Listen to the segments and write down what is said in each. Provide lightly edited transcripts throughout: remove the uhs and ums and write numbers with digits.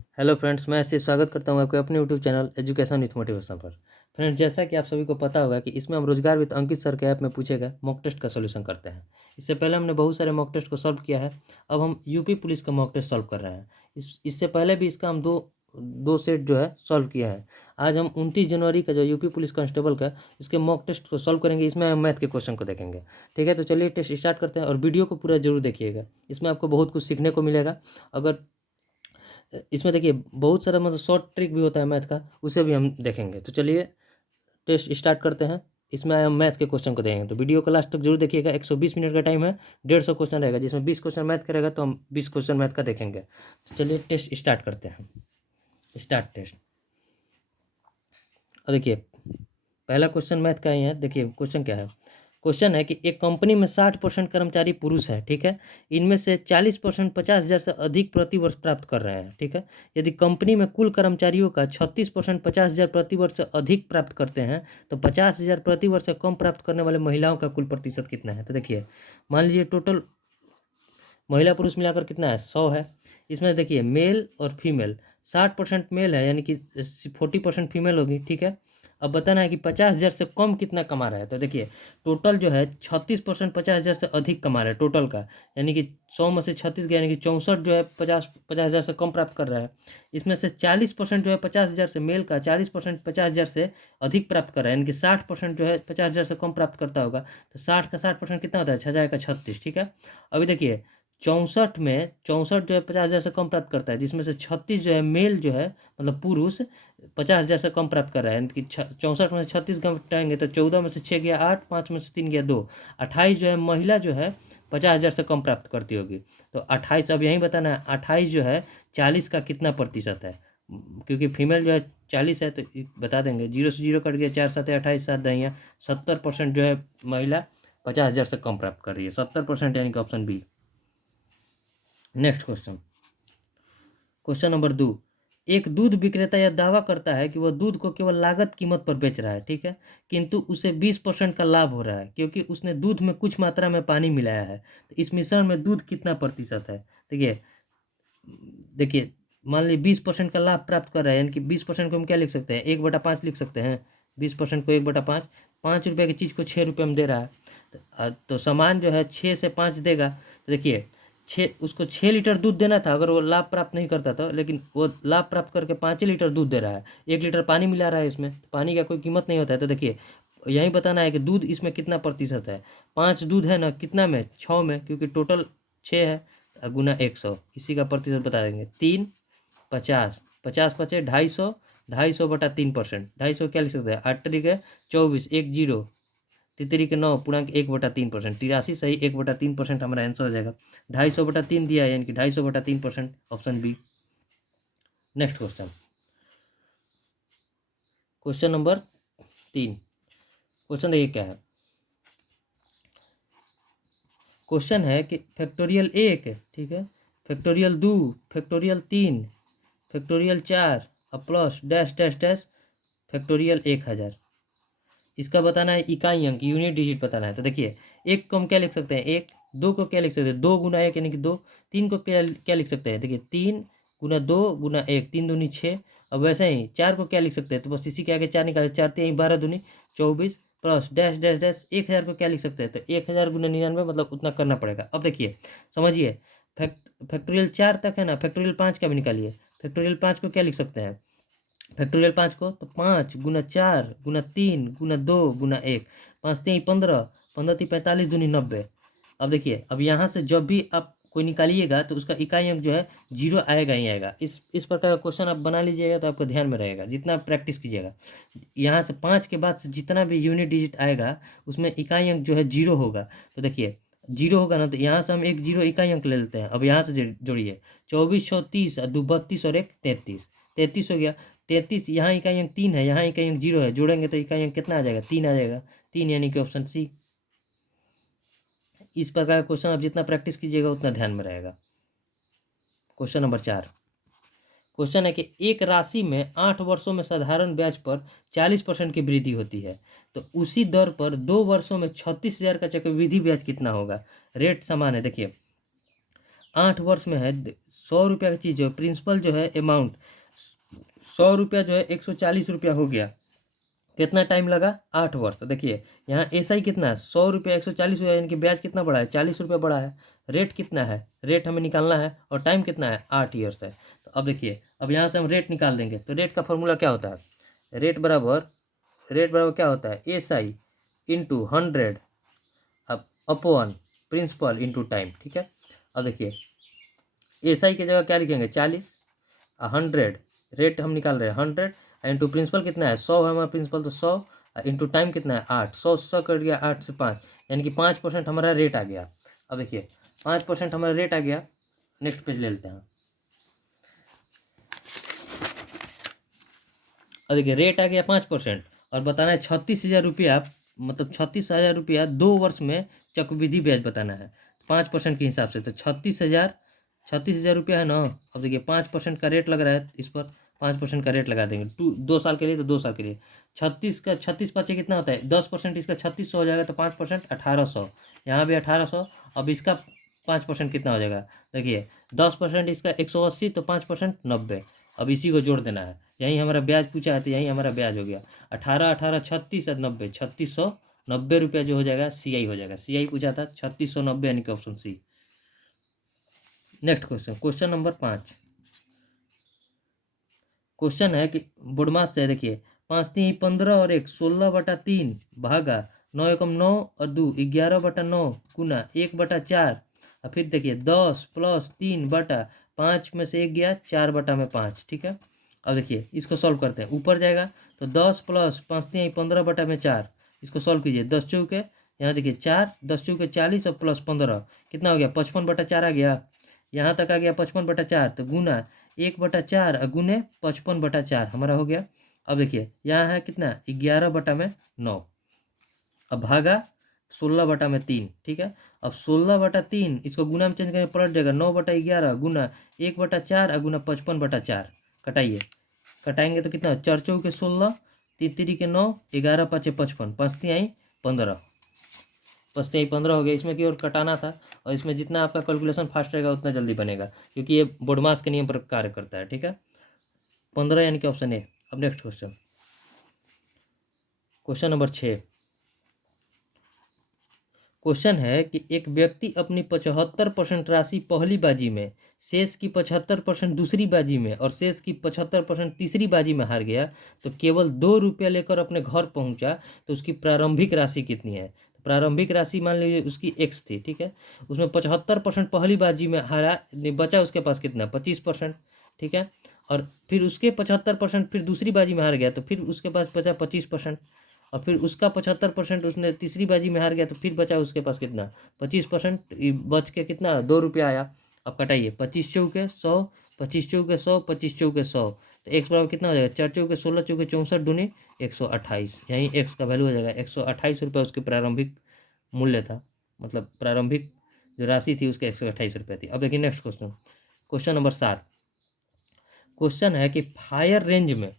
Hello friends, मैं ऐसे स्वागत करता हूँ आपके अपने YouTube channel education with motivation पर। फ्रेंड्स, जैसा कि आप सभी को पता होगा कि इसमें हम रोजगार विद अंकित सर के ऐप में पूछे गए मॉक टेस्ट का सोल्यूशन करते हैं। इससे पहले हमने बहुत सारे मॉक टेस्ट को सॉल्व किया है। अब हम यूपी पुलिस का मॉक टेस्ट सॉल्व कर रहे हैं। इससे पहले भी इसका हम दो दो सेट जो है सॉल्व किया है। आज हम 29 जनवरी का जो यूपी पुलिस कांस्टेबल का इसके मॉक टेस्ट को सॉल्व करेंगे। इसमें हम मैथ के क्वेश्चन को देखेंगे। ठीक है, तो चलिए टेस्ट स्टार्ट करते हैं और वीडियो को पूरा जरूर देखिएगा। इसमें आपको बहुत कुछ सीखने को मिलेगा। अगर इसमें देखिए बहुत सारा मतलब शॉर्ट ट्रिक भी होता है मैथ का, उसे भी हम देखेंगे। तो चलिए टेस्ट स्टार्ट करते हैं। इसमें हम मैथ के क्वेश्चन को देखेंगे, तो वीडियो को लास्ट तक जरूर देखिएगा। 120 मिनट का टाइम है, 150 क्वेश्चन रहेगा, जिसमें 20 क्वेश्चन मैथ का रहेगा, तो हम 20 क्वेश्चन मैथ का देखेंगे। तो चलिए टेस्ट स्टार्ट करते हैं। Start test. और देखिए पहला क्वेश्चन मैथ का ही है। देखिए क्वेश्चन क्या है। क्वेश्चन है कि एक कंपनी में 60% कर्मचारी पुरुष है। ठीक है, इनमें से 40% 50,000 से अधिक प्रतिवर्ष प्राप्त कर रहे हैं। ठीक है, यदि कंपनी में कुल कर्मचारियों का 36% 50,000 प्रतिवर्ष से अधिक प्राप्त करते हैं तो 50,000 प्रतिवर्ष से कम प्राप्त करने वाले महिलाओं का कुल प्रतिशत कितना है। तो देखिए मान लीजिए टोटल महिला पुरुष मिलाकर कितना है, 100 है। इसमें देखिए मेल और फीमेल 60% मेल है, यानी कि 40% फीमेल होगी। ठीक है, अब बताना है कि 50,000 से कम कितना कमा रहा है। तो देखिए टोटल जो है 36% 50,000 से अधिक कमा रहा है टोटल का, यानी कि 100 में से 36 गया, यानी कि 64 जो है 50,000 से कम प्राप्त कर रहा है। इसमें से 40% जो है 50,000 से मेल का, 40% 50,000 से अधिक प्राप्त कर रहा है, यानी कि 60% जो है 50,000 से कम प्राप्त करता होगा। तो 60 का 60% कितना होता है, 6 का 36। ठीक है, अभी देखिए 64 में 64 जो है 50,000 से कम प्राप्त करता है, जिसमें से 36 जो है मेल जो है मतलब पुरुष 50,000 से कम प्राप्त कर रहा है, यानी कि 64 में से 36 घटाएंगे तो 14 में से 6 गया 8, 5 में से 3 गया 2, 28 जो है महिला जो है 50,000 से कम प्राप्त करती होगी। तो 28 अब यहीं बताना है, 28 जो है 40 का कितना प्रतिशत है, क्योंकि फीमेल जो है 40 है तो बता देंगे। 0 से 0 कट गया, 4 7 28, 7 दहिया 70% जो है महिला 50,000 से कम प्राप्त कर रही है, 70%, यानी कि option B. Next question, question number 2। एक दूध विक्रेता यह दावा करता है कि वह दूध को केवल लागत कीमत पर बेच रहा है। ठीक है, किंतु उसे 20% का लाभ हो रहा है क्योंकि उसने दूध में कुछ मात्रा में पानी मिलाया है। तो इस मिश्रण में दूध कितना प्रतिशत है। देखिए देखिए मान लीजिए 20% का लाभ प्राप्त कर रहा है, यानी कि 20% को हम क्या लिख सकते हैं, 1/5 लिख सकते हैं। 20% को 1/5, 5 रुपये की चीज़ को 6 रुपये में दे रहा है, तो सामान जो है 6 से 5 देगा। तो देखिए उसको 6 लीटर दूध देना था अगर वो लाभ प्राप्त नहीं करता था, लेकिन वो लाभ प्राप्त करके 5 लीटर दूध दे रहा है। 1 लीटर पानी मिला रहा है, इसमें पानी का कोई कीमत नहीं होता है। तो देखिए यही बताना है कि दूध इसमें कितना प्रतिशत है। 5 दूध है ना, कितना में, 6 में, क्योंकि टोटल 6 है, गुना 100, इसी का प्रतिशत बता देंगे। 3 50, 50 पचे 250, 250/3%, 250 क्या लिख सकते हैं, 8 तरीके 24, 1 0, तितरी के 9 पूर्णांक 1/3%, 83 सही, 1/3% हमारा आंसर हो जाएगा। 250/3 दिया है, यानी कि 250/3%, option B. Next question, question number 3। क्वेश्चन देखिए क्या है। क्वेश्चन है कि फैक्टोरियल 1, ठीक है, फैक्टोरियल 2, फैक्टोरियल 3, फैक्टोरियल 4 और plus dash dash dash factorial 1000। इसका बताना है इकाई अंक, यूनिट डिजिट बताना है। तो देखिए एक को हम क्या लिख सकते हैं, 1, 2 को क्या लिख सकते हैं, 2 गुना 1 यानी कि 2, 3 को क्या लिख सकते हैं, देखिए 3 गुना 2 गुना 1, 3 दूनी 6। अब वैसे ही 4 को क्या लिख सकते हैं, तो बस इसी के आगे 4 निकाले, 4 3 12 दूनी 24 प्लस डैश डैश डैश 1000 को क्या लिख सकते हैं, तो 1000 गुना 99, मतलब उतना करना पड़ेगा। अब देखिए समझिए, फैक्टोरियल 4 तक है ना, फैक्टोरियल 5 का भी निकालिए। फैक्टोरियल 5 को क्या लिख सकते हैं, फैक्टोरियल 5 को, तो 5 गुना 4 गुना 3 गुना 2 गुना 1, 5 3 15, 15 3 45 दूनी 90। अब देखिए अब यहाँ से जब भी आप कोई निकालिएगा तो उसका इकाई अंक जो है 0 आएगा ही आएगा। इस प्रकार का क्वेश्चन आप बना लीजिएगा तो आपको ध्यान में रहेगा, जितना आप प्रैक्टिस कीजिएगा। यहाँ से 5 के बाद से जितना भी यूनिट डिजिट आएगा उसमें इकाई अंक जो है 0 होगा। तो देखिए 0 होगा ना, तो यहाँ से हम एक 0 इकाई अंक ले लेते हैं। अब यहाँ से जोड़िए, 24 34 और 2 32 और 1 33, 33 हो गया। 33, यहाँ इकाई अंक 3 है, यहाँ इकाई अंक 0 है, जोड़ेंगे तो इकाई अंक कितना आ जाएगा, 3 आ जाएगा। 3 यानी कि ऑप्शन सी। इस प्रकार का क्वेश्चन आप जितना प्रैक्टिस कीजिएगा उतना ध्यान में रहेगा। Question number 4। क्वेश्चन है कि एक राशि में 8 वर्षों में साधारण ब्याज पर 40% की वृद्धि होती है, तो उसी दर पर 2 वर्षों में 36,000 का चक्रवृद्धि ब्याज कितना होगा। रेट समान है। देखिए 8 वर्ष में है 100 रुपया की चीज़ है, प्रिंसिपल जो है अमाउंट 100 रुपया जो है 140 रुपया हो गया। कितना टाइम लगा? 8 वर्ष। तो देखिए यहाँ एसआई कितना है? 100 रुपया 140 हुआ, यानी कि ब्याज कितना बढ़ा है? 40 रुपया बढ़ा है। रेट कितना है? रेट हमें निकालना है, और टाइम कितना है? 8 ईयर्स है। तो अब देखिए, अब यहाँ से हम रेट निकाल देंगे। तो रेट का फॉर्मूला क्या होता है? रेट बराबर क्या होता है? एसआई इंटू 100 अब अपॉन प्रिंसिपल इंटू टाइम। ठीक है, अब देखिए एसआई की जगह क्या लिखेंगे? 40, 100 रेट हम निकाल रहे हैं 100 इंटू प्रिंसिपल कितना है? 100 है हमारा प्रिंसिपल, तो 100 इंटू टाइम कितना है? 8। 100 कट गया 8 से 5, यानी कि 5% हमारा रेट आ गया। अब देखिए 5% हमारा रेट आ गया। नेक्स्ट पेज ले लेते हैं। अब देखिए रेट आ गया 5%, और बताना है 36,000 रुपया, मतलब 36,000 रुपया 2 वर्ष में चक्रवृद्धि ब्याज बताना है 5% के हिसाब से। तो 36,000 रुपया है ना। अब देखिए 5% का रेट लग रहा है, इस पर 5% का रेट लगा देंगे 2 साल के लिए। तो 2 साल के लिए 36 पाँच कितना होता है? 10% इसका 3600 हो जाएगा, तो 5% 1800, यहाँ भी 1800। अब इसका 5% कितना हो जाएगा? देखिए 10% इसका 180, तो 5% 90। अब इसी को जोड़ देना है, यही हमारा ब्याज पूछा है, तो यही हमारा ब्याज हो गया 18 18 36 और 90, 3690 रुपया जो हो जाएगा सीआई हो जाएगा। सीआई पूछा था 3690, यानी कि option C. Next question number 5। क्वेश्चन है कि बोडमास से, देखिए 5×3 = 15 और 1 16/3 भागा 9×1 9 और 2 11/9 गुना 1/4। और फिर देखिए 10 + 3/5 में से 1 गया 4/5। ठीक है, अब देखिए इसको सॉल्व करते हैं। ऊपर जाएगा तो 10 + 5×3 = 15/4, इसको सॉल्व कीजिए। 10 चौके, यहाँ देखिए 4, 10 चौके 40 और प्लस 15 कितना हो गया? 55/4 आ गया। यहाँ तक आ गया 55/4, तो गुना 1/4 गुने 55/4 हमारा हो गया। अब देखिए यहाँ है कितना? 11/9। अब भागा 16/3। ठीक है, अब 16/3 इसको गुना में चेंज करके पलट जाएगा 9/11 गुना 1/4 गुना 55/4। कटाइए, कटाएंगे तो कितना? 4 चौके 16, 3 तिरी के 9, 11 5 55, 5 तिहाई 15, 5 तिहाई 15 हो गया। इसमें की ओर कटाना था, और इसमें जितना आपका कैलकुलेशन फास्ट रहेगा उतना जल्दी बनेगा, क्योंकि ये बोडमास के नियम पर कार्य करता है। ठीक है, 15 यानी कि ऑप्शन ए। अब नेक्स्ट क्वेश्चन नंबर 6। क्वेश्चन है कि एक व्यक्ति अपनी 75% राशि पहली बाजी में, शेष की 75% दूसरी बाजी में और शेष की 75% तीसरी बाजी में हार गया, तो केवल 2 रुपया लेकर अपने घर पहुंचा, तो उसकी प्रारंभिक राशि कितनी है? तो प्रारंभिक राशि मान लीजिए उसकी एक्स थी। ठीक है, उसमें 75% पहली बाजी में हारा, बचा उसके पास कितना? 25%। ठीक है, और फिर उसके 75% फिर दूसरी बाजी में हार गया, तो फिर उसके पास बचा 25%। और फिर उसका 75% उसने तीसरी बाजी में हार गया, तो फिर बचा उसके पास कितना? 25%। बच के कितना? 2 रुपया आया। अब कटाइए 25 चौके 100, 25 चौके 100, 25 चौके 100, तो एक्स बराबर कितना हो जाएगा? 4 चौके 16, चौके 64 दूनी 128। यहीं एक्स का वैल्यू हो जाएगा 128 रुपये। उसके प्रारंभिक मूल्य था, मतलब प्रारंभिक जो राशि थी उसके 128 रुपये थी। अब देखिए नेक्स्ट क्वेश्चन नंबर 7। क्वेश्चन है कि फायर रेंज में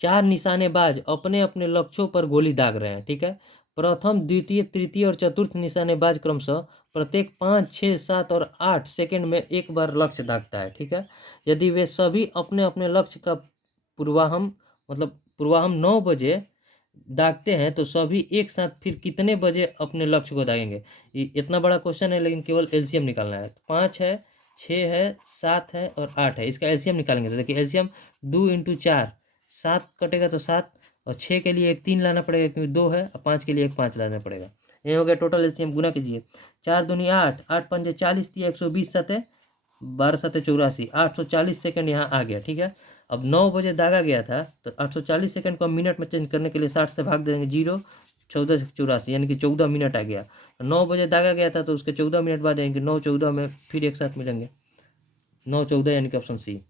4 निशानेबाज अपने अपने लक्ष्यों पर गोली दाग रहे हैं। ठीक है, प्रथम, द्वितीय, तृतीय और चतुर्थ निशानेबाज क्रमशः प्रत्येक 5 6 7 और 8 सेकंड में एक बार लक्ष्य दागता है। ठीक है, यदि वे सभी अपने अपने लक्ष्य का पूर्वाहम, मतलब पूर्वाहम 9 बजे दागते हैं, तो सभी एक साथ फिर कितने बजे अपने लक्ष्य को दागेंगे? इतना बड़ा क्वेश्चन है, लेकिन केवल एलसीएम निकालना है। 5 है, 6 है, 7 है और 8 है, इसका एलसीएम निकालेंगे। तो देखिए एलसीएम 2 × 4, 7 कटेगा तो 7, और 6 के लिए एक 3 लाना पड़ेगा क्योंकि 2 है, और 5 के लिए एक 5 लाना पड़ेगा। ये हो गया टोटल एलसीएम। गुना कीजिए 4 दूनी 8, 8 पंजे 40, 120 सतह 12 सतह 84, 840 सेकंड यहाँ आ गया। ठीक है, अब 9 बजे दागा गया था, तो 840 सेकंड को हम मिनट में चेंज करने के लिए 60 से भाग देंगे। 0 14 84, यानी कि 14 मिनट आ गया। 9 बजे दागा गया था, तो उसके 14 मिनट बाद यानी कि 9 14 में फिर एक साथ मिलेंगे 9 14, यानी कि ऑप्शन सी।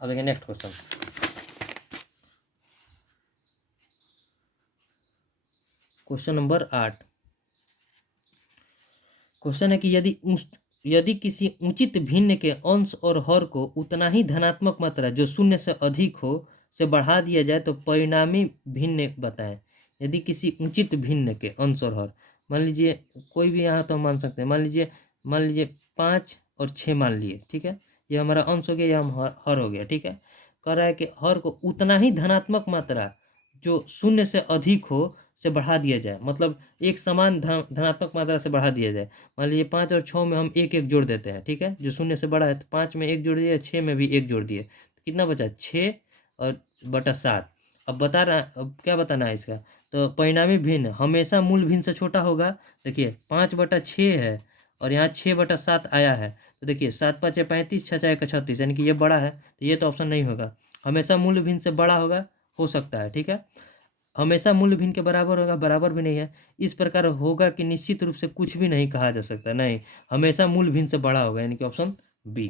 अब देखिए नेक्स्ट क्वेश्चन नंबर 8। क्वेश्चन है कि यदि किसी उचित भिन्न के अंश और हर को उतना ही धनात्मक मात्रा जो 0 से अधिक हो से बढ़ा दिया जाए, तो परिणामी भिन्न बताएं। यदि किसी उचित भिन्न के अंश और हर, मान लीजिए कोई भी यहाँ तो हम मान सकते हैं, मान लीजिए 5 और 6 मान लिए, ठीक है। ये हमारा अंश हो गया, ये हम हर हो गया, ठीक है। कह रहा है कि हर को उतना ही धनात्मक मात्रा जो शून्य से अधिक हो से बढ़ा दिया जाए, मतलब एक समान धनात्मक मात्रा से बढ़ा दिया जाए। मान लीजिए 5 और 6 में हम एक एक जोड़ देते हैं, ठीक है, जो शून्य से बड़ा है, तो 5 में एक जोड़ दिए, 6 में भी एक जोड़ दिए, तो कितना बचा, 6 और बटा 7। अब अब क्या बताना है इसका, तो परिणामी भिन्न हमेशा मूल भिन्न से छोटा होगा। देखिए 5/6 है और यहाँ 6/7 आया है, तो देखिए 7×5 = 35, 6×4 = 36, यानी कि ये बड़ा है, तो ये तो ऑप्शन नहीं होगा। हमेशा मूल भिन्न से बड़ा होगा, हो सकता है, ठीक है। हमेशा मूल भिन्न के बराबर होगा, बराबर भी नहीं है। इस प्रकार होगा कि निश्चित रूप से कुछ भी नहीं कहा जा सकता, नहीं, हमेशा मूल भिन्न से बड़ा होगा, यानी कि ऑप्शन बी,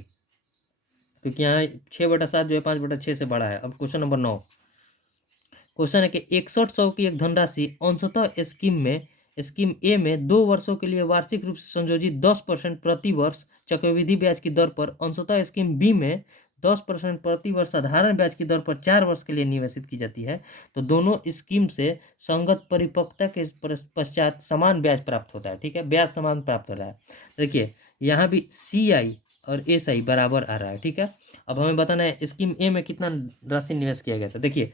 क्योंकि यहाँ 6/7 जो है 5/6 से बड़ा है। अब क्वेश्चन नंबर 9, क्वेश्चन है कि 6100 की एक धनराशि अंशतः स्कीम ए में 2 वर्षों के लिए वार्षिक रूप से संयोजित 10% प्रति वर्ष चक्रवृद्धि ब्याज की दर पर अंशतः स्कीम बी में 10% प्रति वर्ष साधारण ब्याज की दर पर 4 वर्ष के लिए निवेशित की जाती है, तो दोनों स्कीम से संगत परिपक्वता के पश्चात समान ब्याज प्राप्त होता है, ठीक है, ब्याज समान प्राप्त हो रहा है। देखिए यहाँ भी CI और SI बराबर आ रहा है, ठीक है। अब हमें बताना है स्कीम ए में कितना राशि निवेश किया गया था। देखिए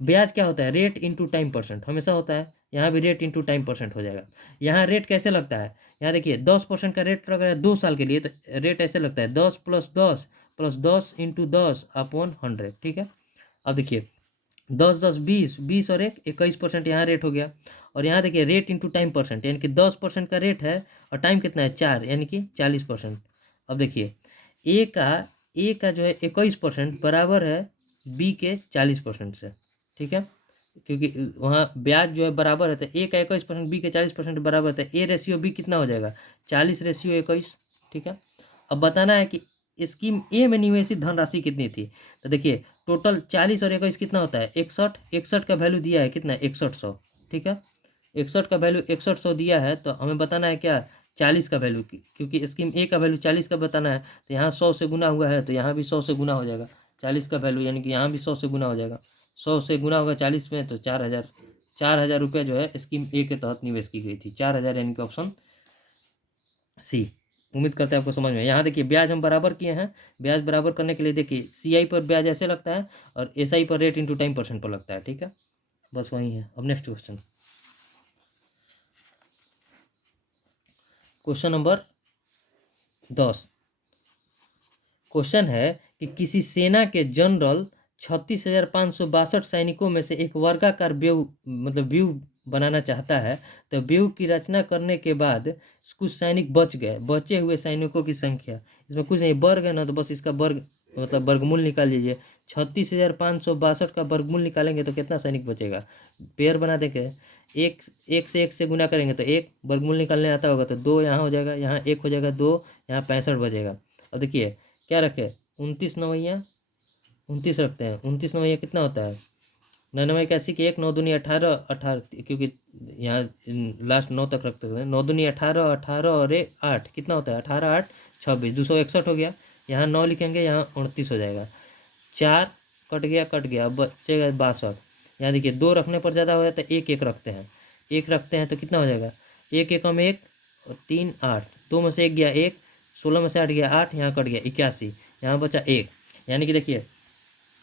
ब्याज क्या होता है, रेट इंटू टाइम परसेंट हमेशा होता है, यहाँ भी रेट इंटू टाइम परसेंट हो जाएगा। यहाँ रेट कैसे लगता है, यहाँ देखिए 10% का रेट लग रहा है 2 साल के लिए, तो रेट ऐसे लगता है 10 + 10 + 10 × 10/100, ठीक है। अब देखिए 10 10 20 20 और 1 21% यहाँ रेट हो गया। और यहाँ देखिए रेट इंटू टाइम परसेंट, यानी कि 10% का रेट है और टाइम कितना है 4, यानी कि 40%। अब देखिए ए का जो है 21% बराबर है बी के 40% से, ठीक है, क्योंकि वहाँ ब्याज जो है बराबर है, तो ए का 21%, बी के 40% बराबर है, ए रेशियो बी कितना हो जाएगा, 40/21, ठीक है। अब बताना है कि स्कीम ए में निवेशित धनराशि कितनी थी, तो देखिए टोटल 40 और 21 कितना होता है 61, 61 का वैल्यू दिया है कितना 6100, ठीक है, 61 का वैल्यू 6100 दिया है, तो हमें बताना है क्या 40 का वैल्यू, क्योंकि स्कीम ए का वैल्यू 40 का बताना है, तो यहाँ 100 से गुना हुआ है, तो यहाँ भी 100 से गुना हो जाएगा 40 का वैल्यू, यानी कि यहाँ भी 100 से गुना हो जाएगा, 100 से गुना होगा 40 में, तो 4,000 रुपये जो है स्कीम ए के तहत निवेश की गई थी, 4,000, यानी कि ऑप्शन सी। उम्मीद करते हैं आपको समझ में। यहाँ देखिए ब्याज हम बराबर किए हैं, ब्याज बराबर करने के लिए देखिए CI पर ब्याज ऐसे लगता है और SI पर रेट इंटू टाइम परसेंट पर लगता है, ठीक है, बस वही है। अब next question, question number 10, question है कि किसी सेना के जनरल 36,562 सैनिकों में से एक वर्गाकार व्यूह बनाना चाहता है, तो व्यूह की रचना करने के बाद कुछ सैनिक बच गए, बचे हुए सैनिकों की संख्या, इसमें कुछ नहीं, वर्ग है ना, तो बस इसका वर्ग मतलब वर्गमूल निकाल लीजिए। 36,562 का वर्गमूल निकालेंगे तो कितना सैनिक बचेगा, पेयर बना देंगे, एक से गुना करेंगे तो एक, वर्गमूल निकालने आता होगा तो 2 यहाँ हो जाएगा, यहाँ 1 हो जाएगा, 2 यहाँ 65 बचेगा। अब देखिए क्या रखे 29 नवैया 29 रखते हैं, 29 नवैया कितना होता है 99 81 की 1, 9 दूनी 18 18, क्योंकि यहाँ लास्ट 9 तक रखते हुए 9 दूनी 18 18 और 8 कितना होता है 18 8 26, 261 हो गया। यहाँ 9 लिखेंगे, यहाँ 29 हो जाएगा, 4 कट गया, अब बचेगा 62। यहाँ देखिए 2 रखने पर ज़्यादा हो जाता है, 1 1 रखते हैं, 1 रखते हैं तो कितना हो जाएगा 1 1 में 1 और 3 8, 2 में से 1 गया 1, 16 में से 8 गया 8, यहाँ कट गया 81, यहाँ बचा 1, यानी कि देखिए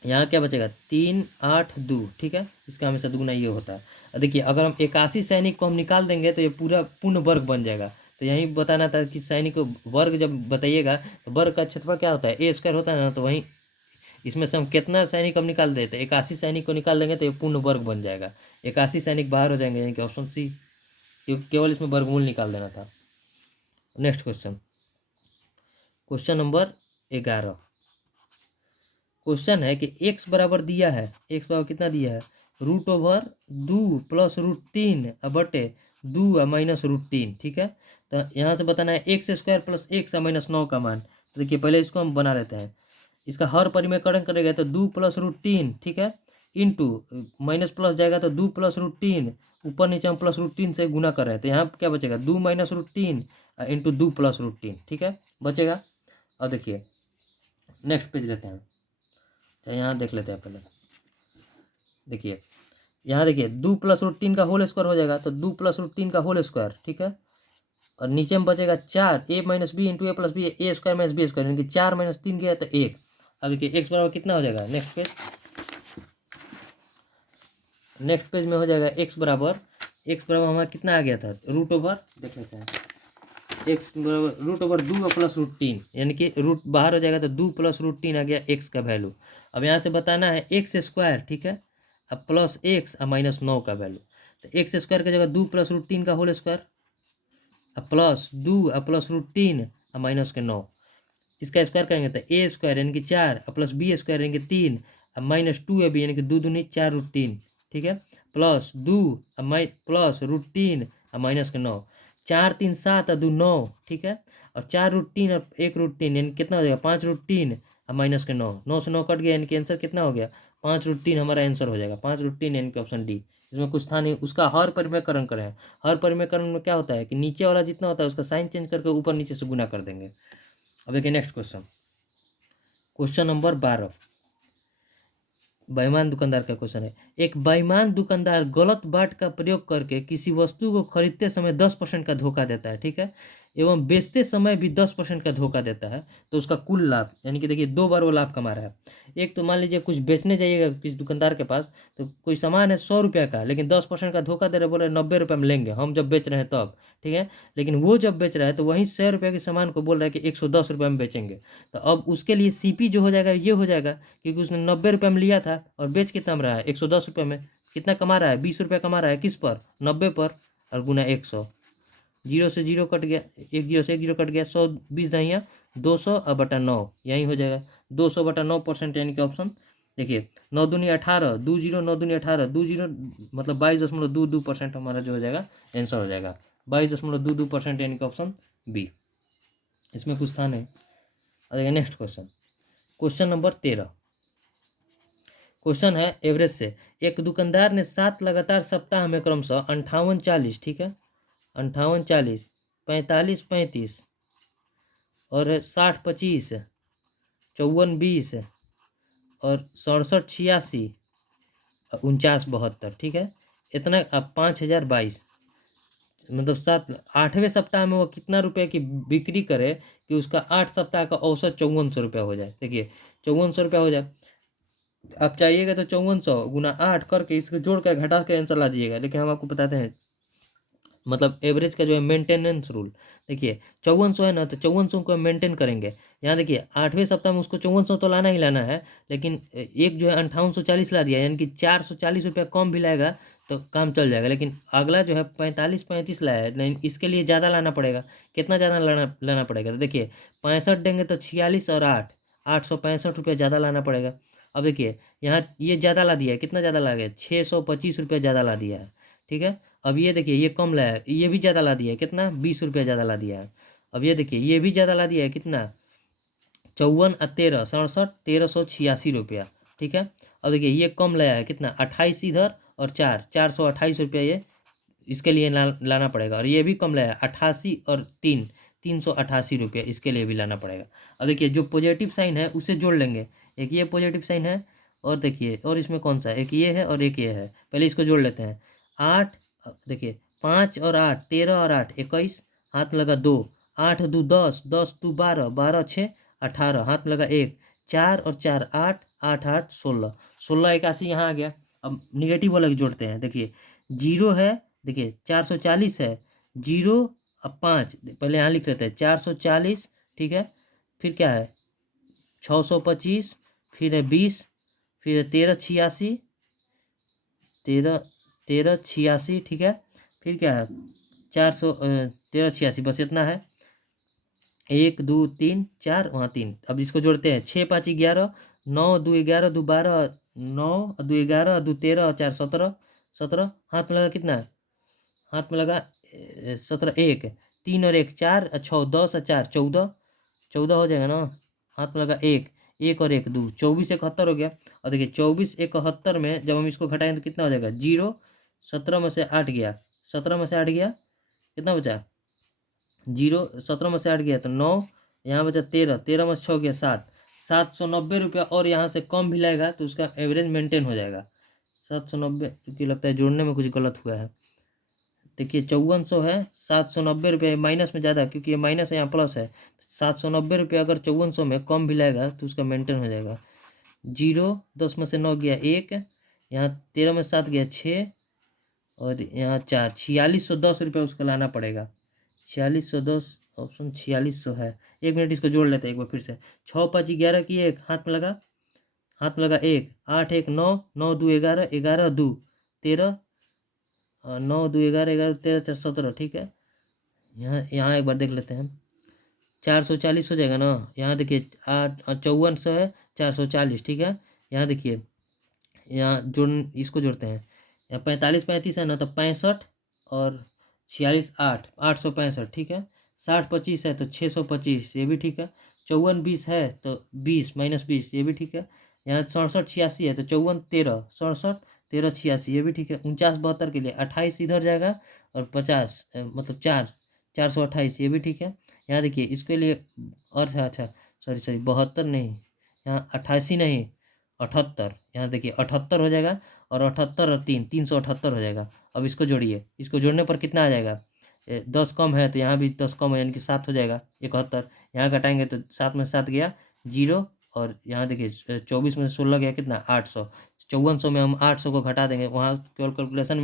यहाँ क्या बचेगा 3 8 2, ठीक है, इसका हमेशा दुगुना ये होता है। देखिए अगर हम 81 सैनिक को हम निकाल देंगे तो ये पूरा पूर्ण वर्ग बन जाएगा, तो यहीं बताना था कि सैनिक को वर्ग जब बताइएगा तो वर्ग का क्षेत्रफल क्या होता है A² होता है ना, तो वहीं इसमें से हम कितना सैनिक हम निकाल देते हैं 81 सैनिक को निकाल देंगे तो ये पूर्ण वर्ग बन जाएगा, 81 सैनिक बाहर हो जाएंगे, यानी कि ऑप्शन सी, क्योंकि केवल इसमें वर्गमूल निकाल देना था। Next question, question number 11, question है कि x बराबर दिया है, x बराबर कितना दिया है √2 + √3 बटे 2 -√3, ठीक है। तो यहाँ से बताना है x² + 1 - 9 का मान, तो देखिए पहले इसको हम बना लेते हैं, इसका हर परिमेयकरण करेगा तो 2 + √3, ठीक है, इंटू माइनस प्लस जाएगा तो 2 + √3, ऊपर नीचे हम +√3 से गुना कर रहे हैं, तो यहाँ क्या बचेगा 2 - √3 इंटू 2 + √3, ठीक है, बचेगा। अब देखिए नेक्स्ट पेज लेते हैं, तो यहाँ देख लेते हैं पहले, देखिए यहाँ देखिए 2 + √3 का होल स्क्वायर हो जाएगा, तो 2 + √3 का होल स्क्वायर, ठीक है, और नीचे में बचेगा 4 a minus B into A plus B, A square minus B square, यानी कि 4 माइनस 3 गया तो 1। अब देखिए एक्स बराबर कितना हो जाएगा, नेक्स्ट पेज में हो जाएगा एक्स बराबर हमारा कितना आ गया था, रूट ओवर, देख लेते हैं, एक्स बराबर रूट ओवर 2 प्लस रूट 3, यानी कि रूट बाहर हो जाएगा तो 2 प्लस रूट 3 आ गया एक्स का वैल्यू। अब यहाँ से बताना है एक्स स्क्वायर, ठीक है, अब प्लस एक्स और माइनस 9 का वैल्यू, तो एक्स स्क्वायर की जगह 2 प्लस रूट 3 का होल स्क्वायर, अब प्लस 2 और प्लस रूट 3 और माइनस के 9, इसका स्क्वायर करेंगे तो ए स्क्वायर यानी कि 4 और प्लस बी स्क्वायर यानी कि 3 और माइनस 2 है बी यानी कि 2 दूनी 4 रूट 3, ठीक है, प्लस 2 और प्लस रूट 3 और माइनस के 9, 4 3 7 और 2 9, ठीक है, और 4 रूट 3 और 1 रूट 3 यानी कितना हो जाएगा 5 रूट 3 और माइनस के 9, 9 से 9 कट गया यानी कि आंसर कितना हो गया 5 रूट 3 हमारा आंसर हो जाएगा, 5 रूट 3 यानी कि ऑप्शन डी। इसमें कुछ था नहीं, उसका हर परिमेयकरण करें, हर परिमेयकरण में क्या होता है कि नीचे वाला जितना होता है उसका साइन चेंज करके ऊपर नीचे से गुना कर देंगे। अब देखिए नेक्स्ट क्वेश्चन नंबर 12, बेईमान दुकानदार का क्वेश्चन है। एक बेईमान दुकानदार गलत बाट का प्रयोग करके किसी वस्तु को खरीदते समय 10% का धोखा देता है, ठीक है, एवं बेचते समय भी 10% का धोखा देता है, तो उसका कुल लाभ, यानी कि देखिए 2 बार वो लाभ कमा रहा है। एक तो मान लीजिए कुछ बेचने जाइएगा किसी दुकानदार के पास, तो कोई सामान है 100 रुपये का, लेकिन 10% का धोखा दे रहे, बोल रहे 90 रुपये में लेंगे हम जब बेच रहे हैं तब, ठीक है, लेकिन वो जब बेच रहा है तो वहीं 100 रुपये के सामान को बोल रहा है कि 110 रुपये में बेचेंगे, तो अब उसके लिए सीपी जो हो जाएगा ये हो जाएगा, क्योंकि उसने 90 रुपये में लिया था और बेच कितना में रहा है 110 रुपये में, कितना कमा रहा है 20 रुपये कमा रहा है, किस पर 90 पर, और गुना 100, 0 से 0 कट गया, 1 0 से 1 0 कट गया, 100 20 दहिया 200 और बटा 9, यही हो जाएगा 200 बटा 9%, यानी कि ऑप्शन देखिए 9 दूनी 18, 2 0 9 दूनी 18, 2 0 मतलब 22.22% हमारा जो हो जाएगा आंसर हो जाएगा 22.22%, यानी कि ऑप्शन बी। इसमें कुछ था नहीं। देखिए नेक्स्ट क्वेश्चन नंबर 13, क्वेश्चन है एवरेज से। एक दुकानदार ने 7 लगातार सप्ताह में क्रमशः 58-40, ठीक है, 58-40, 45-35 और 60-25, 54-20 और 67-86, 49-72, ठीक है, इतना अब 5022, मतलब 8वें सप्ताह में वो कितना रुपए की बिक्री करे कि उसका 8 सप्ताह का औसत 5400 रुपया हो जाए। देखिए 5400 रुपया हो जाए, आप चाहिएगा तो 5400 गुना 8 करके इसको जोड़ कर घटा के आंसर ला दीजिएगा, लेकिन हम आपको बताते हैं मतलब एवरेज का जो है मेंटेनेंस रूल। देखिए 5400 है ना, तो 5400 को मेंटेन करेंगे। यहाँ देखिए 8वें सप्ताह में उसको 5400 तो लाना ही लाना है, लेकिन एक जो है 5840 ला दिया, यानी कि 440 रुपया कम भी लाएगा तो काम चल जाएगा। लेकिन अगला जो है 45-35 लाया है, नहीं इसके लिए ज़्यादा लाना पड़ेगा। कितना ज़्यादा लाना पड़ेगा, तो देखिए 65 देंगे तो 46 और 8, 865 रुपया ज़्यादा लाना पड़ेगा। अब देखिए यहाँ ये ज़्यादा ला दिया है, कितना ज़्यादा ला गया 625 रुपया ज़्यादा ला दिया है, ठीक है। अब ये देखिए ये कम लाया है, ये भी ज़्यादा ला दिया है, कितना 20 रुपया ज़्यादा ला दिया है। अब ये देखिए ये भी ज़्यादा ला दिया है, कितना 54 और 13 67 1386 रुपया, ठीक है। अब देखिए ये कम लाया है, कितना 28 इधर और 428 रुपया, ये इसके लिए लाना पड़ेगा। और ये भी कम लाया है 88 और 388 रुपया, इसके लिए भी लाना पड़ेगा। अब देखिए जो पॉजिटिव साइन है उसे जोड़ लेंगे, एक ये पॉजिटिव साइन है और देखिए और इसमें कौन सा, एक ये है और एक ये है, पहले इसको जोड़ लेते हैं। 8 देखिए 5 और 8 13 और 8 21, हाथ में लगा 2, 8 2 10, 10 2 12, 12 6 18, हाथ में लगा 1, 4 और 4 8, 8 8 16, 16 81 यहाँ आ गया। अब निगेटिव वाला जोड़ते हैं, देखिए 0 है, देखिए 440 है, 0 अब 5, पहले यहाँ लिख लेते हैं 440, ठीक है, फिर क्या है 625, फिर है 20, फिर है 1386, 1386, ठीक है, फिर क्या है 1386, बस इतना है, 1 2 3 4 वहाँ 3। अब इसको जोड़ते हैं 6 5 11, 9 2 11 2 12, 9 2 11 2 13 और 4 17, 17, हाथ में लगा कितना, हाथ में लगा 17, 1 3 और 1 4, 6 10 और 4 14, 14 हो जाएगा ना, हाथ में लगा 1 1 और 1 2, 24 71 हो गया। और देखिए 24 71 में जब हम इसको घटाएंगे तो कितना हो जाएगा 0, 17 में से 8 गया, 17 में से 8 गया, कितना बचा 0, 17 में से 8 गया तो 9, यहाँ बचा 13, 13 में से 6 गया 7, 790 रुपया, और यहाँ से कम भी लाएगा तो उसका एवरेज मेंटेन हो जाएगा 790, क्योंकि लगता है जोड़ने में कुछ गलत हुआ है। देखिए 5400 है, 790 रुपये माइनस में ज़्यादा, क्योंकि ये माइनस है यहाँ प्लस है। 790 रुपये अगर 5400 में कम भी लगेगा तो उसका मेंटेन हो जाएगा। 0, 10 में से 9 गया 1, यहाँ 13 में 7 गया 6, और यहाँ 4, 4610 रुपये उसको लाना पड़ेगा। 4610, ऑप्शन 4600 है। 1 मिनट इसको जोड़ लेते हैं एक बार फिर से। 6 5 11 की 1 हाथ में लगा, हाथ में लगा 1, 8 1 9, 9 2 11, 11 2 13, 9 2 11, 11 13 4 17, ठीक है। यहाँ एक बार देख लेते हैं। 440 हो जाएगा ना, यहाँ देखिए 8 5400 है, 440, ठीक है। यहाँ देखिए, यहाँ जोड़, इसको जोड़ते हैं। यहाँ 45 35 है ना, तो 65 और 46 8, 865, ठीक है। 60 25 है तो 625, ये भी ठीक है। 54 20 है तो 20 माइनस 20, ये भी ठीक है। यहाँ 67 86 है तो 54 13, 67 13 86, ये भी ठीक है। 49 72 के लिए 28 इधर जाएगा, और 50 मतलब 428, ये भी ठीक है। यहाँ देखिए इसके लिए, और अच्छा सॉरी 72 नहीं, यहाँ 88 नहीं 78, यहाँ देखिए 78 हो जाएगा, और 78 और 3 378 हो जाएगा। अब इसको जोड़िए, इसको जोड़ने पर कितना आ जाएगा? 10 कम है तो यहाँ भी 10 कम है, यानी कि 7 हो जाएगा, 71। यहाँ घटाएंगे तो 7 में 7 गया 0, और यहाँ देखिए 24 में 16 गया कितना? 800। 5400 में हम 800 को घटा देंगे, वहाँ केवल कैलकुलेशन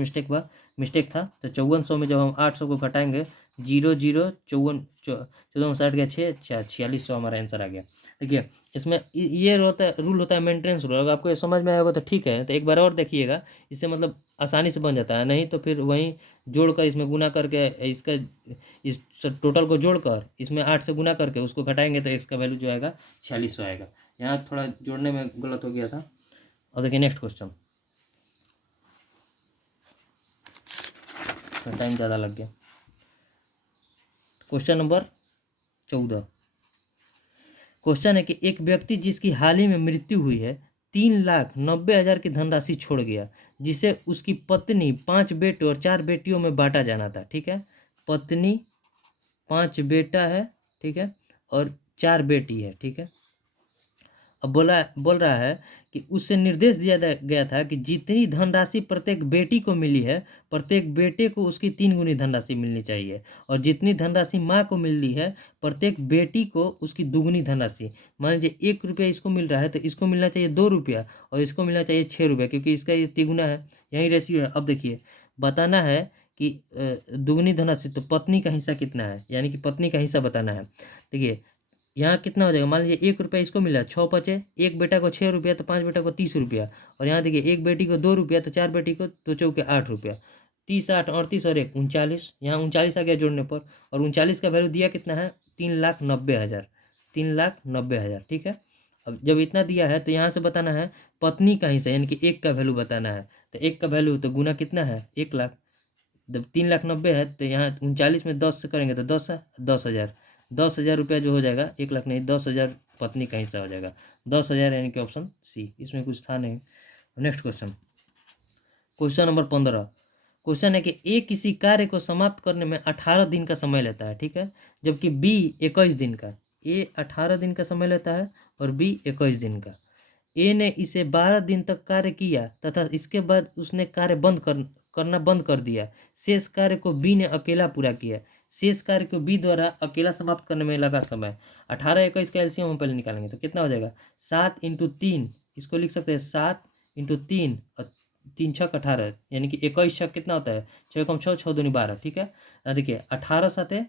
मिस्टेक था। तो 5400 में जब हम 800 को घटाएंगे, 0 0 14 में 60 गया 6 4600 हमारा आंसर आ गया। देखिए इसमें ये रूल होता है मेंटेनेंस रूल। अगर आपको ये समझ में आएगा तो ठीक है, तो एक बार और देखिएगा, इससे मतलब आसानी से बन जाता है। नहीं तो फिर वहीं जोड़कर इसमें गुना करके, इसका इस टोटल को जोड़कर इसमें 8 से गुना करके उसको घटाएंगे तो एक्स का वैल्यू जो आएगा 4600 आएगा। यहाँ थोड़ा जोड़ने में गलत हो गया था। और देखिए नेक्स्ट क्वेश्चन, टाइम ज़्यादा लग गया। Question number 14। क्वेश्चन है कि एक व्यक्ति जिसकी हाल ही में मृत्यु हुई है 3,90,000 की धनराशि छोड़ गया, जिसे उसकी पत्नी, 5 बेटे और 4 बेटियों में बांटा जाना था, ठीक है। पत्नी, 5 बेटा है, ठीक है, और 4 बेटी है, ठीक है। अब बोल रहा है कि उससे निर्देश दिया गया था कि जितनी धनराशि प्रत्येक बेटी को मिली है, प्रत्येक बेटे को उसकी 3 गुनी धनराशि मिलनी चाहिए, और जितनी धनराशि माँ को मिली है, प्रत्येक बेटी को उसकी 2 गुनी धनराशि। मान लीजिए 1 रुपया इसको मिल रहा है तो इसको मिलना चाहिए 2 रुपया, और इसको मिलना चाहिए 6 रुपया, क्योंकि इसका ये तिगुना है, यही रेशियो है। अब देखिए बताना है कि दुगुनी धनराशि, तो पत्नी का हिस्सा कितना है, यानी कि पत्नी का हिस्सा बताना है। देखिए यहाँ कितना हो जाएगा, मान लीजिए 1 रुपया इसको मिला, 6 बचे, एक बेटा को 6 रुपया, तो 5 बेटा को 30 रुपया, और यहाँ देखिए एक बेटी को 2 रुपया, तो 4 बेटी को 2 चौके 8 रुपया। 30 8 38 और 1 39, यहाँ 39 आ गया जोड़ने पर, और 39 का वैल्यू दिया कितना है? 3,90,000, 3,90,000, ठीक है। अब जब इतना दिया है तो यहाँ से बताना है पत्नी का हिस्सा, यानी कि 1 का वैल्यू बताना है। तो 1 का वैल्यू तो गुना कितना है? 1,00,000। जब 3,90,000 है तो यहाँ 39 में 10 से करेंगे तो 10 है, 10,000, 10,000 रुपया जो हो जाएगा, 1,00,000 नहीं, 10,000 पत्नी का हिस्सा हो जाएगा, 10,000, यानी कि ऑप्शन सी। इसमें कुछ था नहीं। Next question, question number 15। Question है कि ए किसी कार्य को समाप्त करने में 18 दिन का समय लेता है, ठीक है, जबकि बी 21 दिन का। ए 18 दिन का समय लेता है और बी 21 दिन का। ए ने इसे 12 दिन तक कार्य किया तथा इसके बाद उसने कार्य करना बंद कर दिया। शेष कार्य को बी ने अकेला पूरा किया। शेष कार्य को बी द्वारा अकेला समाप्त करने में लगा समय। 18 21 का एलसीएम हम पहले निकालेंगे तो कितना हो जाएगा? 7 × 3, इसको लिख सकते हैं 7 × 3 और 3 छक 18, यानी कि 21 छक कितना होता है? 6 कम 6, 6 दूनी 12, ठीक है। देखिए 18 साते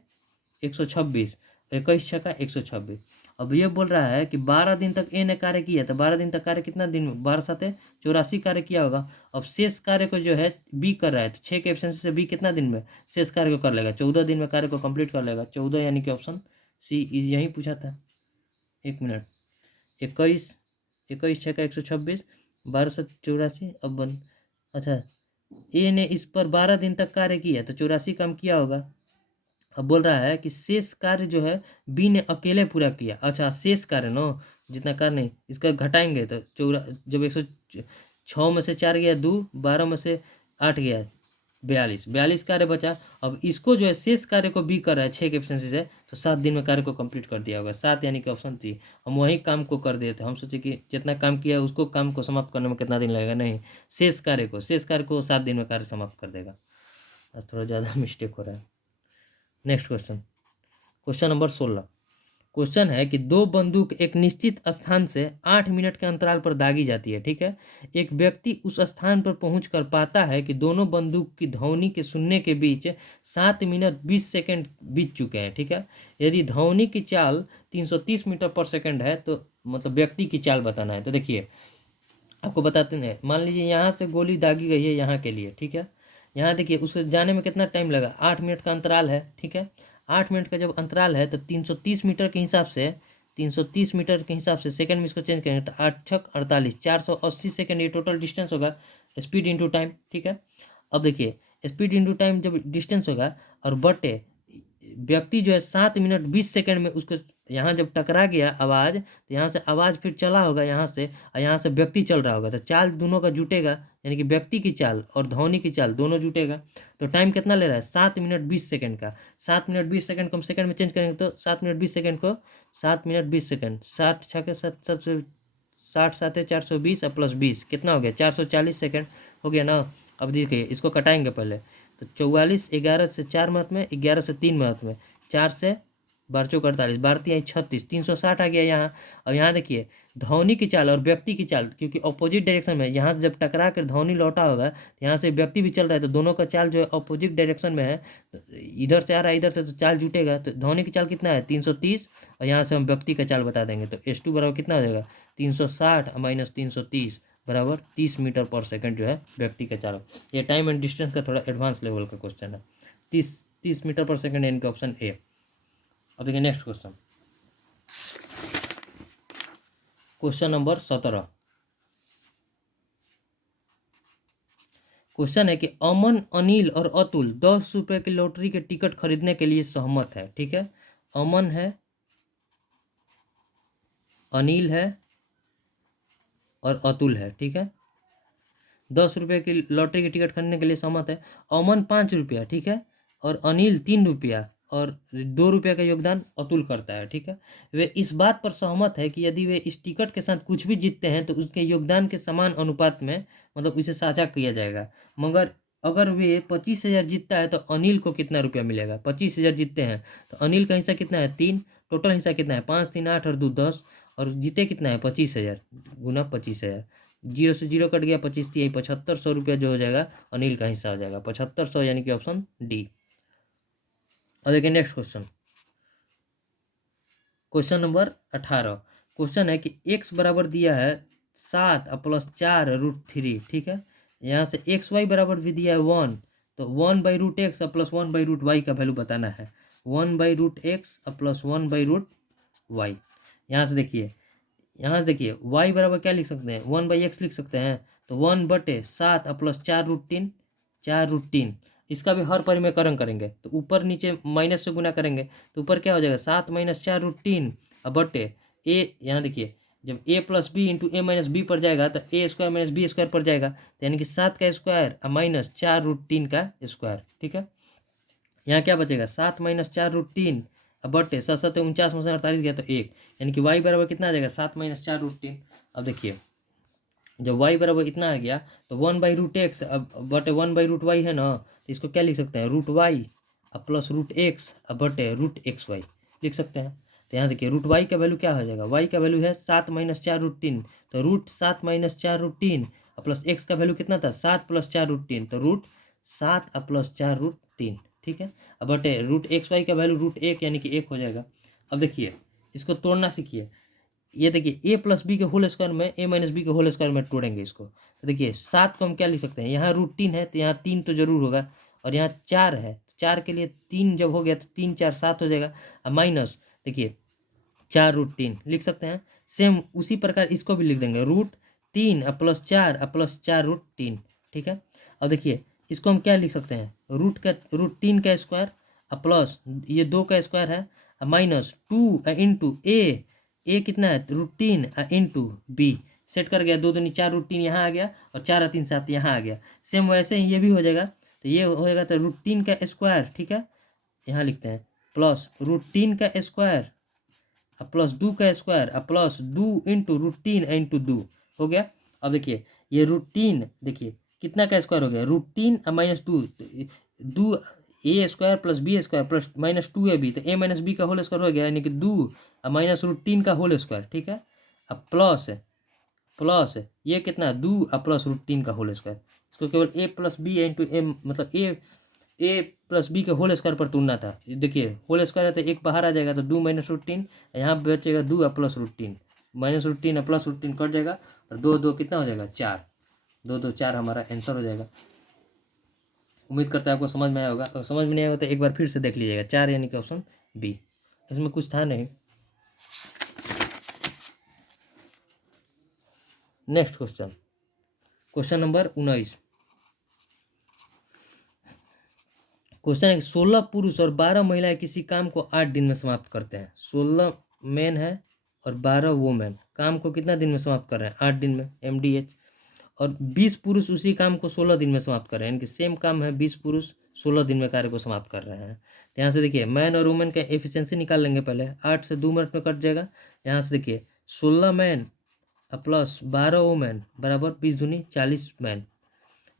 126, 21 छका 126। अब ये बोल रहा है कि 12 दिन तक ए ने कार्य किया, तो 12 दिन तक कार्य कितना दिन में? 12 साते 84 कार्य किया होगा। अब शेष कार्य को जो है बी कर रहा है, तो 6 के एब्सेंस से बी कितना दिन में शेष कार्य को कर लेगा? 14 दिन में कार्य को कंप्लीट कर लेगा, 14, यानी कि ऑप्शन सी इज यही पूछा था। 1 मिनट, 21 छः का 126, 12 7 84। अब बंद, अच्छा, ए ने इस पर 12 दिन तक कार्य किया तो 84 काम किया होगा। अब बोल रहा है कि शेष कार्य जो है बी ने अकेले पूरा किया। अच्छा, शेष कार्य नो, जितना कार्य नहीं, इसका घटाएंगे तो जब 106 में से 4 गया 2, 12 में से 8 गया 42 कार्य बचा। अब इसको जो है शेष कार्य को बी कर रहा है 6 के एब्सेंस से, तो 7 दिन में कार्य को कंप्लीट कर दिया होगा, 7, यानी कि ऑप्शन सी। हम वही काम को कर देते, हम सोचे कि जितना काम किया उसको काम को समाप्त करने में कितना दिन लगेगा, नहीं, शेष कार्य को 7 दिन में कार्य समाप्त कर देगा। आज थोड़ा ज़्यादा मिस्टेक हो रहा है। Next question, question number 16। Question है कि दो बंदूक एक निश्चित स्थान से 8 मिनट के अंतराल पर दागी जाती है, ठीक है। एक व्यक्ति उस स्थान पर पहुंचकर पाता है कि दोनों बंदूक की ध्वनि के सुनने के बीच 7 मिनट 20 सेकंड बीत चुके हैं, ठीक है। यदि ध्वनि की चाल 330 मीटर पर सेकंड है तो मतलब व्यक्ति की चाल बताना है। तो देखिए आपको बताते हैं, मान लीजिए यहाँ से गोली दागी गई है यहाँ के लिए, ठीक है। यहाँ देखिए उसको जाने में कितना टाइम लगा, 8 मिनट का अंतराल है, ठीक है। 8 मिनट का जब अंतराल है तो 330 मीटर के हिसाब से 330 मीटर के हिसाब से सेकंड में इसको चेंज करेंगे तो 8 छक 48, 480 सेकंड ये टोटल डिस्टेंस होगा, स्पीड इंटू टाइम, ठीक है। अब देखिए स्पीड इंटू टाइम जब डिस्टेंस होगा और बटे व्यक्ति जो है 7 मिनट 20 सेकंड में उसको यहाँ जब टकरा गया आवाज़, तो यहाँ से आवाज़ फिर चला होगा यहाँ से, और यहाँ से व्यक्ति चल रहा होगा, तो चाल दोनों का जुटेगा, यानी कि व्यक्ति की चाल और ध्वनि की चाल दोनों जुटेगा। तो टाइम कितना ले रहा है, 7 मिनट 20 सेकंड का। 7 मिनट 20 सेकंड को हम सेकंड में चेंज करेंगे तो 7 मिनट 20 सेकंड को 7 मिनट 20 सेकंड 60 छः 60 7 420 और प्लस 20 कितना हो गया, 440 सेकंड हो गया ना। अब देखिए इसको कटाएंगे पहले, तो 44, 11 से 4 महत्व में, 11 से 3 महत्व में, 4 से 12 चौक 48, 12 36, 360 आ गया यहाँ। और यहाँ देखिए ध्वनि की चाल और व्यक्ति की चाल, क्योंकि अपोजिट डायरेक्शन में, यहाँ से जब टकरा कर ध्वनि लौटा होगा तो यहाँ से व्यक्ति भी चल रहा है, तो दोनों का चाल जो है अपोजिट डायरेक्शन में है, तो इधर से आ रहा है इधर से, तो चाल जुटेगा। तो ध्वनि की चाल कितना है 330, और यहाँ से हम व्यक्ति का चाल बता देंगे, तो S2 बराबर कितना हो जाएगा 360 माइनस 330 बराबर 30 मीटर पर सेकंड जो है व्यक्ति का चाल। ये टाइम एंड डिस्टेंस का थोड़ा एडवांस लेवल का क्वेश्चन है। 30 मीटर पर सेकंड यानी कि ऑप्शन ए। अब देखिए next question, question number 17। Question है कि अमन, अनिल और अतुल 10 रुपये की लॉटरी के टिकट खरीदने के लिए सहमत है, ठीक है। अमन है, अनिल है और अतुल है, ठीक है। 10 रुपये की लॉटरी की टिकट खरीदने के लिए सहमत है। अमन 5 रुपया, ठीक है, और अनिल 3 रुपया और 2 रुपये का योगदान अतुल करता है, ठीक है। वे इस बात पर सहमत है कि यदि वे इस टिकट के साथ कुछ भी जीतते हैं तो उसके योगदान के समान अनुपात में मतलब उसे साझा किया जाएगा। मगर अगर वे 25,000 जीतता है तो अनिल को कितना रुपया मिलेगा। 25,000 जीतते हैं तो अनिल का हिस्सा कितना है 3, टोटल हिस्सा कितना है 5 3 8 और 2 10, और जीते कितना है 25,000 गुना 25,000, 0 से 0 कट गया, 25 3 7500 रुपया जो हो जाएगा अनिल का हिस्सा हो जाएगा 7500, यानी कि ऑप्शन डी। और देखिए next question, question number 18। Question है कि x बराबर दिया है 7 प्लस 4 रूट 3, ठीक है। यहाँ से एक्स वाई बराबर भी दिया है 1, तो 1/√x प्लस 1/√y का वैल्यू बताना है। 1/√x plus 1/√y। यहाँ से देखिए y बराबर क्या लिख सकते हैं 1/x लिख सकते हैं, तो 1/7 प्लस 4√3, 4√3। इसका भी हर परिमेयकरण करेंगे तो ऊपर नीचे माइनस से गुना करेंगे तो ऊपर क्या हो जाएगा 7 माइनस 4√3 बटे ए। यहाँ देखिए जब a plus B into A minus B पर जाएगा तो A square minus B square पर जाएगा, तो यानी कि 7 का स्क्वायर माइनस 4√3 का स्क्वायर, ठीक है। यहाँ क्या बचेगा 7 माइनस 4√3 बटे 7 7 49 में से 48 गया तो 1, यानी कि y बराबर कितना आ जाएगा 7 माइनस 4√3। अब देखिए जब y बराबर इतना आ गया तो 1/√x अब बटे 1/√y है ना, तो इसको क्या लिख सकते हैं √y प्लस √x बटे √xy लिख सकते हैं। तो यहाँ देखिए √y का वैल्यू क्या हो जाएगा, y का वैल्यू है 7 माइनस 4√3, तो √7 माइनस 4√3 प्लस x का वैल्यू कितना था 7 प्लस 4√3, तो √7 प्लस 4√3, ठीक है। अब बटे √xy का वैल्यू √1 यानी कि 1 हो जाएगा। अब देखिए इसको तोड़ना सीखिए, ये देखिए a प्लस बी के होल स्क्वायर में a माइनस बी के होल स्क्वायर में तोड़ेंगे इसको, तो देखिए 7 को हम क्या लिख सकते हैं, यहाँ √3 है तो यहाँ 3 तो जरूर होगा, और यहाँ 4 है तो 4 के लिए 3 जब हो गया तो 3 4 7 हो जाएगा, और माइनस देखिए 4√3 लिख सकते हैं। सेम उसी प्रकार इसको भी लिख देंगे √3 प्लस 4 प्लस 4√3, ठीक है। अब देखिए इसको हम क्या लिख सकते हैं √3 का स्क्वायर प्लस ये 2 का स्क्वायर है माइनस 2 इंटू ए कितना है √3 इंटू बी, सेट कर गया 2 दूनी 4√3 यहाँ आ गया और 4 और 3 7 यहाँ आ गया। सेम वैसे ही ये भी हो जाएगा, तो ये हो जाएगा तो √3 का स्क्वायर, ठीक है, यहाँ लिखते हैं प्लस √3 का स्क्वायर प्लस 2 का स्क्वायर प्लस 2 इंटू √3 इंटू 2 हो गया। अब देखिए ये √3 देखिए कितना का स्क्वायर हो गया √3 माइनस 2, दो A square plus B square plus minus 2ab, तो ए माइनस बी का होल स्क्वायर हो गया, यानी कि 2 और माइनस √3 का होल स्क्वायर, ठीक है। अब प्लस प्लस ये कितना 2 और प्लस √3 का होल स्क्वायर, इसको केवल ए प्लस बी इंटू एम मतलब ए प्लस बी के होल स्क्वायर पर तुलना था। देखिए होल स्क्वायर है तो एक बाहर आ जाएगा, तो 2 माइनस √3, यहाँ बचेगा 2 और प्लस √3, माइनस √3 और प्लस √3 कट जाएगा, और 2 2 कितना हो जाएगा 4, 2 2 4 हमारा आंसर हो जाएगा। उम्मीद करता है आपको समझ में आया होगा, अगर समझ में नहीं आएगा तो एक बार फिर से देख लीजिएगा। 4 यानी कि ऑप्शन बी, इसमें कुछ था नहीं। Next question, question number 19। Question है 16 पुरुष और 12 महिलाएं किसी काम को 8 दिन में समाप्त करते हैं। 16 मैन है और 12 वोमेन काम को कितना दिन में समाप्त कर रहे हैं, 8 दिन में, MDH। और 20 पुरुष उसी काम को 16 दिन में समाप्त कर रहे हैं, यानी कि सेम काम है, 20 पुरुष 16 दिन में कार्य को समाप्त कर रहे हैं। तो यहाँ से देखिए मैन और वुमेन का एफिशिएंसी निकाल लेंगे पहले, 8 से 2 मिनट में कट जाएगा। यहाँ से देखिए 16 मैन प्लस 12 वुमेन बराबर 20 दूनी 40 मैन,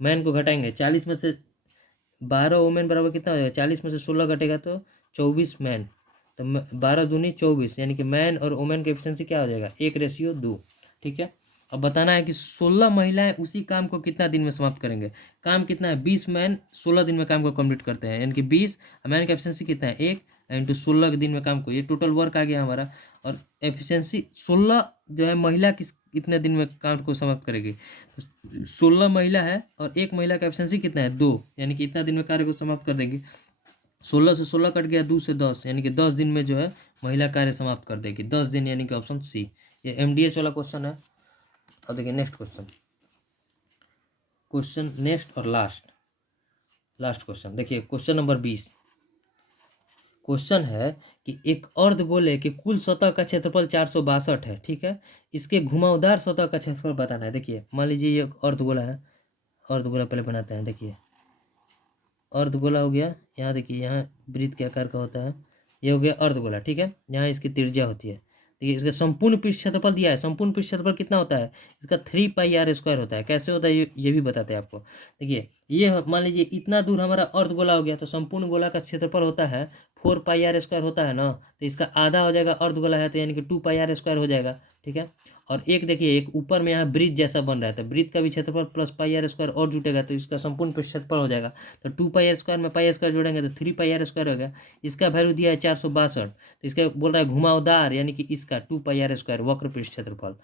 मैन को घटाएंगे 40 में से 12 वुमेन बराबर कितना हो जाएगा, 40 में से 16 घटेगा तो 24 मैन, तो 12 दूनी 24, यानी कि मैन और वुमेन की एफिशिएंसी क्या हो जाएगा 1:2, ठीक है। अब बताना है कि 16 महिलाएं उसी काम को कितना दिन में समाप्त करेंगे। काम कितना है 20 मैन 16 दिन में काम को कंप्लीट करते हैं, यानी कि 20 मैन का एफिशिएंसी कितना है 1 इंटू 16 के दिन में काम को, ये टोटल वर्क आ गया हमारा। और एफिशिएंसी 16 जो है महिला कितने दिन में काम को समाप्त करेगी, तो 16 महिला है और एक महिला का एफिशिएंसी कितना है 2, यानी कि इतना दिन में कार्य को समाप्त कर देगी। 16 से 16 कट गया, 2 से 10, यानी कि 10 दिन में जो है महिला कार्य समाप्त कर देगी, 10 दिन, यानी कि ऑप्शन सी। ये MDH वाला क्वेश्चन है। अब देखिए नेक्स्ट क्वेश्चन नेक्स्ट और लास्ट क्वेश्चन, देखिए क्वेश्चन नंबर 20। क्वेश्चन है कि एक अर्धगोले के कुल सतह का क्षेत्रफल 462 है, ठीक है। इसके घुमावदार सतह का क्षेत्रफल बताना है। देखिए मान लीजिए ये अर्धगोला है, अर्धगोला पहले बनाते हैं। देखिए अर्धगोला हो गया, यहाँ देखिए यहाँ वृत्त के आकार का होता है, ये हो गया अर्धगोला, ठीक है। यहाँ इसकी त्रिज्या होती है। देखिए इसका संपूर्ण पृष्ठ क्षेत्रफल दिया है, संपूर्ण पृष्ठ क्षेत्रफल कितना होता है इसका 3πr² होता है। कैसे होता है ये भी बताते हैं आपको। देखिए ये मान लीजिए इतना दूर हमारा अर्धगोला हो गया, तो संपूर्ण गोला का क्षेत्रफल होता है 4πr² होता है ना, तो इसका आधा हो जाएगा अर्धगोला है, तो यानी कि 2πr² हो जाएगा, ठीक है। और एक देखिए एक ऊपर में यहाँ ब्रिज जैसा बन रहा है, तो ब्रिज का भी क्षेत्रफल प्लस πr² और जुटेगा, तो इसका संपूर्ण पृष्ठ क्षेत्रफल हो जाएगा। तो 2πr² में πr² जोड़ेंगे तो 3πr² हो गया। इसका वैल्यू दिया है 462, तो इसका बोल रहा है घुमावदार, यानी कि इसका 2πr² वक्र पृष्ठ क्षेत्रफल,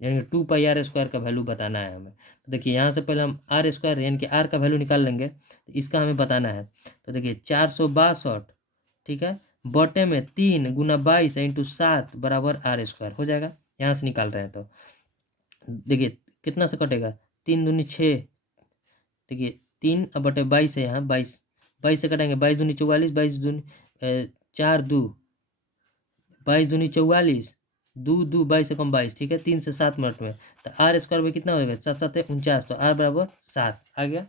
यानी कि 2πr² का वैल्यू बताना है हमें। तो देखिए यहाँ से पहले हम r² यानी कि r का वैल्यू निकाल लेंगे, तो इसका हमें बताना है। तो देखिए 462, ठीक है, बटे में 3 गुना 22 इंटू 7 बराबर r² हो जाएगा। यहाँ से निकाल रहे हैं तो देखिए कितना से कटेगा 3 दूनी 6, देखिए 3 बटे 22 है, यहाँ 22 से कटेंगे, 22 दूनी 44, 22 दूनी 4 2 22 दूनी 44, 2 2 22 से कम 22, ठीक है। 3 से 7 मिनट में, तो r² में कितना हो जाएगा 7 7 49, तो r बराबर 7 आ गया।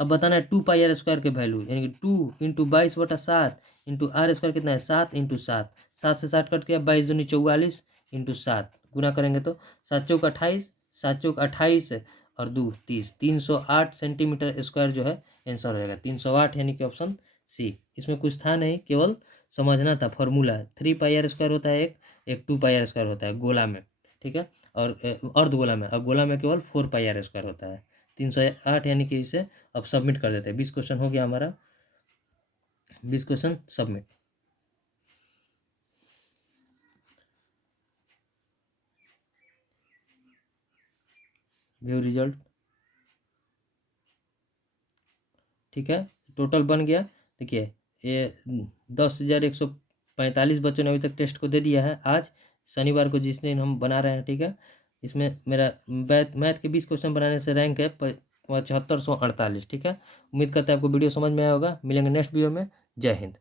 अब बताना है 2πr² के वैल्यू, यानी कि 2 इंटू 22/7 इंटू r² कितना है 7 इंटू 7, 7 से 7 कट गया, 22 दूनी 44 इंटू 7 गुना करेंगे तो 7 चौक 28, 7 चौक 28 और 2 30, 308 सेंटीमीटर स्क्वायर जो है आंसर हो जाएगा 308, यानी कि ऑप्शन सी। इसमें कुछ था नहीं, केवल समझना था। फॉर्मूला 3πr² होता है, एक 2πr² होता है गोला में, ठीक है, और अर्धगोला में, और गोला में केवल 4πr² होता है। 308, यानी कि इसे अब सबमिट कर देते हैं। 20 क्वेश्चन हो गया हमारा, 20 क्वेश्चन सबमिट। व्यू रिजल्ट, ठीक है, टोटल बन गया। देखिए ये 10,145 बच्चों ने अभी तक टेस्ट को दे दिया है आज शनिवार को, जिस दिन हम बना रहे हैं, ठीक है। इसमें मेरा मैथ के 20 क्वेश्चन बनाने से रैंक है 7548, ठीक है। उम्मीद करता है आपको वीडियो समझ में आया होगा। मिलेंगे नेक्स्ट वीडियो में। जय हिंद।